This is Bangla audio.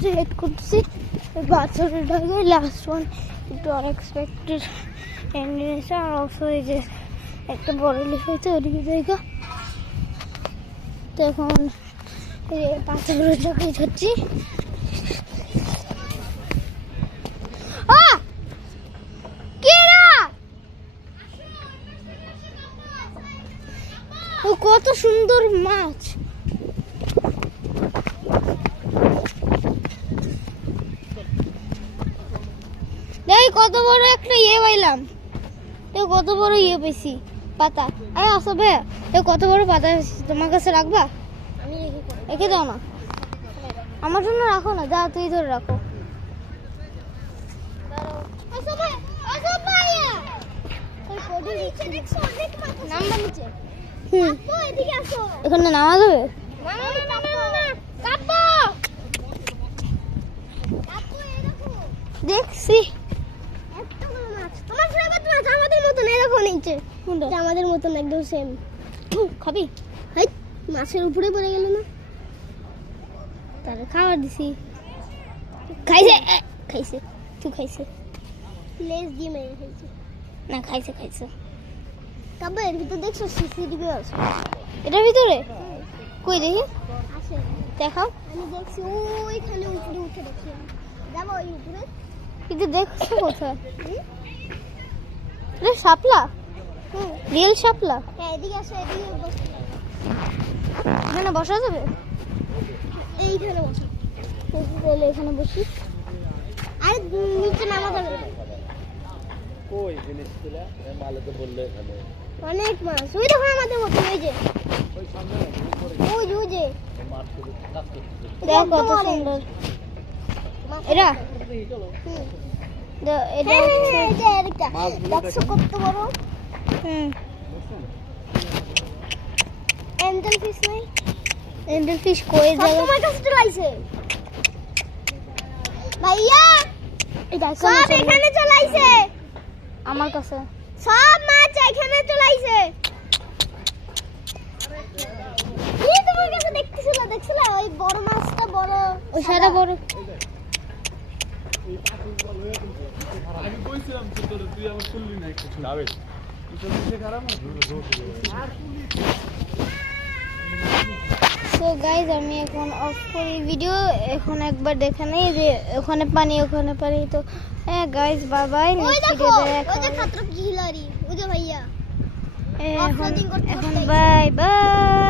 কাছে হেড করতেছি বাচ্চাটাকে লাস্ট ওয়ান একটু আনএক্সপেক্টেড এন্ডিং আর অলসো এই যে একটা বড় লিফ হয়েছে ওদিকে জায়গা। তো এখন এই বাচ্চাগুলোর জায়গায় যাচ্ছি। কত সুন্দর মাছ, দেখ কত বড় একটা পাইলাম, কত বড় পেয়েছি পাতা। আরে আসো ভাইয়া, কত বড় পাতা তোমার কাছে রাখবা? রেখে দাও না, আমার জন্য রাখো না, যা তুই ধরে রাখো। এখানে নামা যাবে? দেখছি আমাদের মতন একদম সেম। খাবি? মাছের উপরে পড়ে গেল না, তাহলে খাবার দিছি। খাইছে খাইছে তুই খাইছে লেজ দিয়ে মেরে খাইছে না? খাইছে খাইছে। তবে এর ভিতরে দেখছো সিসিটিভি আছে এটার ভিতরে? কই দেখি, আছে দেখাও। আমি দেখছি ওইখানে উপরে উঠে দেখছি, যাবো ওই উপরে। কিন্তু দেখছো কোথায়? এটা শাপলা, রিয়েল শাপলা। হ্যাঁ এদিকে আসো, এদিকে বসো। এখানে বসা যাবে? এইখানে বসো, তাহলে এখানে বসি। আরে নিচে নামা যাবে? কই জিনিসগুলা মালকে বললে এখানে অনেক মাছ। ওই দেখো আমাদের মতো, ওই যে ওই সামনে ওই যে মাছগুলো কাজ করতেছে, দেখো কত সুন্দর এরা। এটা এটা দেখছো কত বড়? এঞ্জেল ফিশ নাই? এঞ্জেল ফিশ কই যায়? তোমার কাছে চলে আইছে ভাইয়া, এটা সব এখানে চলে আইছে আমার কাছে, সব মাছ এখানে চলে আইছে। কি তোমার কাছে দেখছিলা ওই বড় মাছটা? বড় ওই সাদা বড়। আমি কইছিলাম তোর, তুই আমার শুনলি না কিছু। যাবে সো গাইজ আমি এখন অফ করি ভিডিও। এখন একবার দেখে নেই যে ওখানে পানি ওখানে পানি। তো হ্যাঁ গাইজ, বাই বাই, নেক্সট ভিডিওতে দেখা হবে। এখন বাই বাই।